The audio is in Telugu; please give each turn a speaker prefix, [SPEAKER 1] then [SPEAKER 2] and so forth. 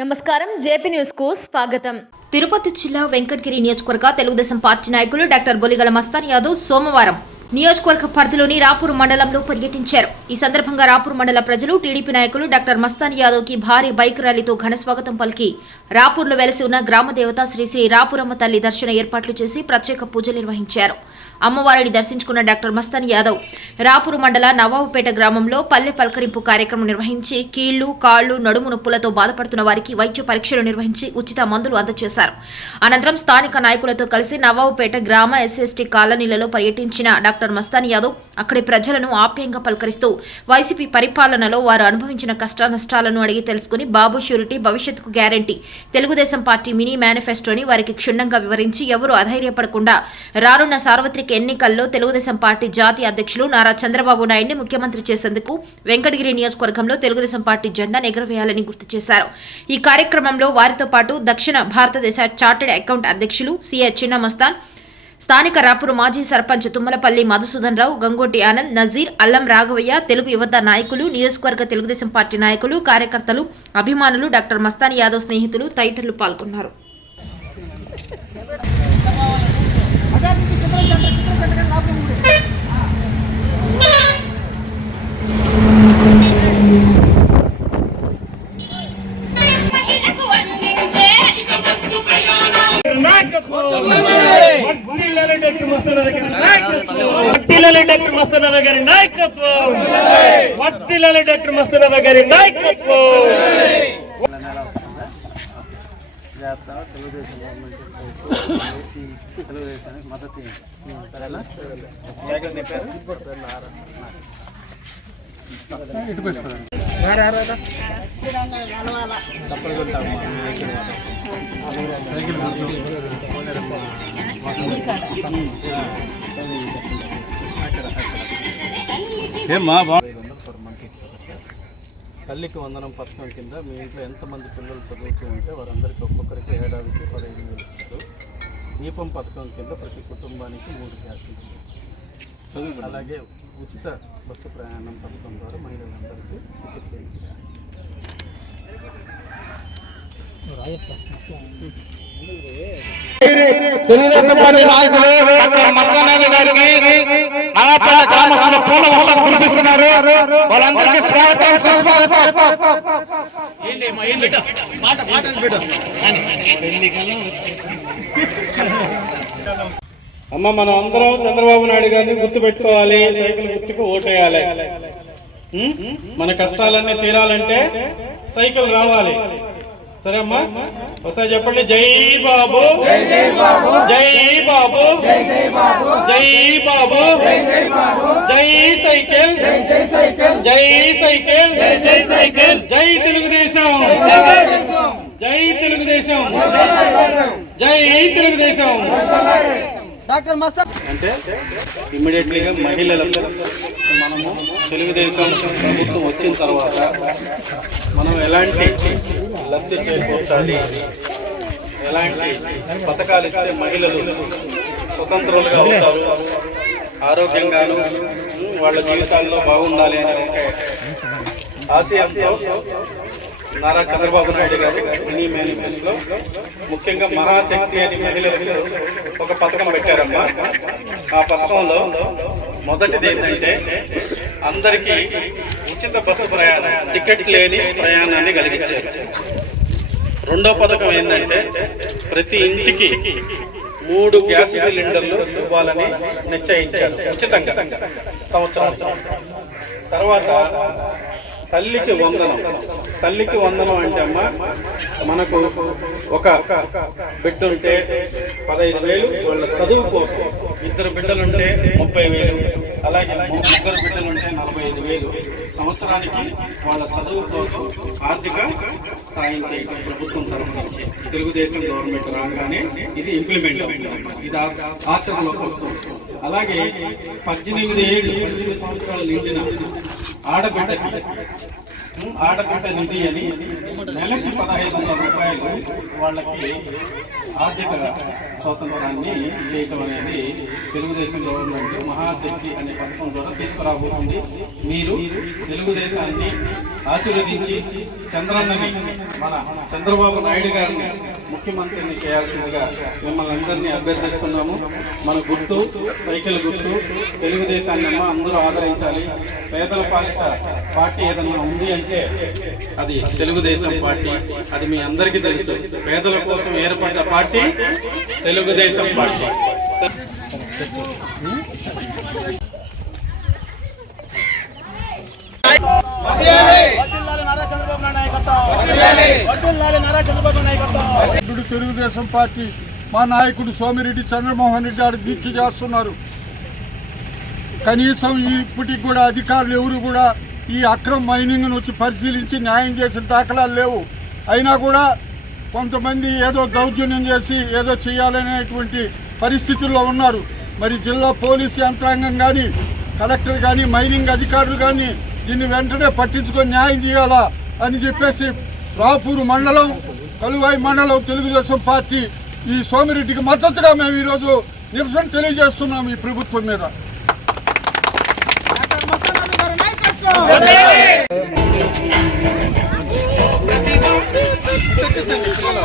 [SPEAKER 1] నమస్కారం జేపీ న్యూస్కు స్వాగతం.
[SPEAKER 2] తిరుపతి జిల్లా వెంకటగిరి నియోజకవర్గ తెలుగుదేశం పార్టీ నాయకులు డాక్టర్ బొలిగల మస్తాన్ యాదవ్ సోమవారం నియోజకవర్గ పరిధిలోని రాపూర్ మండలంలో పర్యటించారు. ఈ సందర్భంగా రాపూర్ మండల ప్రజలు టీడీపీ నాయకులు డాక్టర్ మస్తాన్ యాదవ్కి భారీ బైక్ ర్యాలీతో ఘన స్వాగతం పలికి రాపూర్లో వెలసి ఉన్న గ్రామదేవత శ్రీ శ్రీ రాపురమ్మ తల్లి దర్శన ఏర్పాట్లు చేసి ప్రత్యేక పూజలు నిర్వహించారు. అమ్మవారిని దర్శించుకున్న డాక్టర్ మస్తాన్ యాదవ్ రాపురు మండల నవాబుపేట గ్రామంలో పల్లె పలకరింపు కార్యక్రమం నిర్వహించి కీళ్ళు కాళ్ళు నడుము నొప్పులతో బాధపడుతున్న వారికి వైద్య పరీక్షలు నిర్వహించి ఉచిత మందులు అందజేశారు. అనంతరం స్థానిక నాయకులతో కలిసి నవాబుపేట గ్రామ ఎస్ఎస్టీ కాలనీలలో పర్యటించిన డాక్టర్ మస్తాన్ యాదవ్ అక్కడి ప్రజలను ఆప్యాయంగా పలకరిస్తూ వైసీపీ పరిపాలనలో వారు అనుభవించిన కష్ట నష్టాలను అడిగి తెలుసుకుని బాబు షూరిటీ భవిష్యత్తుకు గ్యారంటీ తెలుగుదేశం పార్టీ మినీ మేనిఫెస్టోని వారికి క్షుణ్ణంగా వివరించి ఎవరు అధైర్యపడకుండా రానున్న సార్వత్రిక ఎన్నికల్లో తెలుగుదేశం పార్టీ జాతీయ అధ్యక్షులు నారా చంద్రబాబు నాయుడిని ముఖ్యమంత్రి చేసేందుకు వెంకటగిరి నియోజకవర్గంలో తెలుగుదేశం పార్టీ జెండాను ఎగురవేయాలని గుర్తు చేశారు. ఈ కార్యక్రమంలో వారితో పాటు దక్షిణ భారతదేశ చార్టెడ్ అకౌంట్ అధ్యక్షులు సిఎస్ చిన్నమస్తాన్ స్థానిక రాపురు మాజీ సర్పంచ్ తుమ్మలపల్లి మధుసూదన్ రావు గంగోటి ఆనంద్ నజీర్ అల్లం రాఘవయ్య తెలుగు యువత నాయకులు నియోజకవర్గ తెలుగుదేశం పార్టీ నాయకులు కార్యకర్తలు అభిమానులు డాక్టర్ మస్తాన్ యాదవ్ స్నేహితులు తదితరులు పాల్గొన్నారు.
[SPEAKER 3] వడ్డీలలి డాక్టర్ మస్తనద గారి నాయకత్వం. వడ్డీలలి డాక్టర్ మస్తనద గారి నాయకత్వం.
[SPEAKER 4] తెలుగుదేశం గవర్నమెంట్ ఈ తెలుగుదేశానికి మద్దతు సరేనా ఏమ్మా తల్లికి వందనం పథకం కింద మీ ఇంట్లో ఎంతమంది పిల్లలు చదువుతూ ఉంటే వారందరికీ ఒక్కొక్కరికి ఏడాదికి పదహైదు వేలు ఇస్తారు. దీపం పథకం కింద ప్రతి కుటుంబానికి మూడు గ్యాసులు. చదువు అలాగే ఉచిత బస్సు ప్రయాణం పథకం ద్వారా మహిళలందరికీ టికెట్లు
[SPEAKER 5] తెలుగుదేశం పార్టీ నాయకులు డాక్టర్ గారికి పూల వర్షం కురిపిస్తున్నారు వాళ్ళందరికీ స్వాగతం సుస్వాగతం
[SPEAKER 3] అమ్మ మనం అందరం చంద్రబాబు నాయుడు గారిని గుర్తు పెట్టుకోవాలి సైకిల్ గుర్తుకు ఓటేయాలి. మన కష్టాలన్నీ తీరాలంటే సైకిల్ రావాలి. సరే అమ్మా ఒకసారి చెప్పండి. జై బాబు. జై బాబు. జై బాబు. జై సైకిల్. జై సైకిల్. జై సైకిల్ జై తెలుగుదేశం. జై తెలుగుదేశం. జై తెలుగుదేశం. అంటే ఇమ్మీడియట్లీగా మహిళలకు మనము తెలుగుదేశం ప్రభుత్వం వచ్చిన తర్వాత మనం ఎలాంటి లబ్ధి చేకూర్చాలి? ఎలాంటి పథకాలు ఇస్తే మహిళలు స్వతంత్రులుగా అవుతారు? ఆరోగ్యంగాను వాళ్ళ జీవితాల్లో బాగుండాలి అనే ఒక ఆశయంతో నారా చంద్రబాబు నాయుడు గారు మినీ మేనిఫెస్టోలో ముఖ్యంగా మహాశక్తి అని మహిళలకు ఒక పథకం పెట్టారమ్మా. ఆ పథకంలో మొదటిది ఏంటంటే అందరికీ ఉచిత బస్సు ప్రయాణం టికెట్ లేని ప్రయాణాన్ని కలిగించారు. రెండో పథకం ఏంటంటే ప్రతి ఇంటికి మూడు గ్యాస్ సిలిండర్లు ఇవ్వాలని నిశ్చయించారు ఉచితంగా సంవత్సరం తర్వాత తల్లికి వందనం. తల్లికి వందనం అంటే అమ్మ మనకు ఒక బిడ్డ ఉంటే పదహైదు వేలు వాళ్ళ చదువు కోసం. ఇద్దరు బిడ్డలుంటే ముప్పై వేలు అలాగే ముగ్గురు బిడ్డలుంటే నలభై ఐదు వేలు. సంవత్సరానికి వాళ్ళ చదువు కోసం ఆర్థిక సాయం చేయడం ప్రభుత్వం తరఫు నుంచి తెలుగుదేశం గవర్నమెంట్ రాగానే ఇది ఇంప్లిమెంట్ ఇది ఆచరణలోకి వస్తుంది. అలాగే పద్దెనిమిది ఏళ్ళు పద్దెనిమిది సంవత్సరాలు నిండిన ఆడబిడ్డ ఆడబిడ్డ నిధి అని నెలకి పదహైదు వందల రూపాయలు వాళ్ళకి ఆర్థిక స్వతంత్రాన్ని చేయటం అనేది తెలుగుదేశం గవర్నమెంట్ మహాశక్తి అనే పథకం ద్వారా తీసుకురాబోతుంది. మీరు తెలుగుదేశాన్ని ఆశీర్వదించి చంద్రన్నని మన చంద్రబాబు నాయుడు గారిని ముఖ్యమంత్రిని చేయాల్సిందిగా మిమ్మల్ని అందరినీ అభ్యర్థిస్తున్నాము. మన గుర్తు సైకిల్ గుర్తు తెలుగుదేశాన్ని ఏమో అందరూ ఆదరించాలి. పేదల పాలిట పార్టీ ఏదైనా ఉంది అని అది తెలుగుదేశం పార్టీ. అది మీ అందరికీ తెలుసు. పేదల కోసం ఏర్పడ్డ పార్టీ తెలుగుదేశం పార్టీ.
[SPEAKER 6] ఇప్పుడు తెలుగుదేశం పార్టీ మా నాయకుడు సోమిరెడ్డి చంద్రమోహన్ రెడ్డి గారు దీక్ష చేస్తున్నారు. కనీసం ఇప్పటికి కూడా అధికారులు ఎవరు కూడా ఈ అక్రమ మైనింగ్ను వచ్చి పరిశీలించి న్యాయం చేసిన దాఖలాలు లేవు. అయినా కూడా కొంతమంది ఏదో దౌర్జన్యం చేసి ఏదో చేయాలనేటువంటి పరిస్థితుల్లో ఉన్నారు. మరి జిల్లా పోలీసు యంత్రాంగం కానీ కలెక్టర్ కానీ మైనింగ్ అధికారులు కానీ దీన్ని వెంటనే పట్టించుకొని న్యాయం చేయాలా అని చెప్పేసి రాపూరు మండలం కలువాయి మండలం తెలుగుదేశం పార్టీ ఈ సోమిరెడ్డికి మద్దతుగా మేము ఈరోజు నిరసన తెలియజేస్తున్నాం ఈ ప్రభుత్వం మీద. తెచ్చేసండి పిల్లలు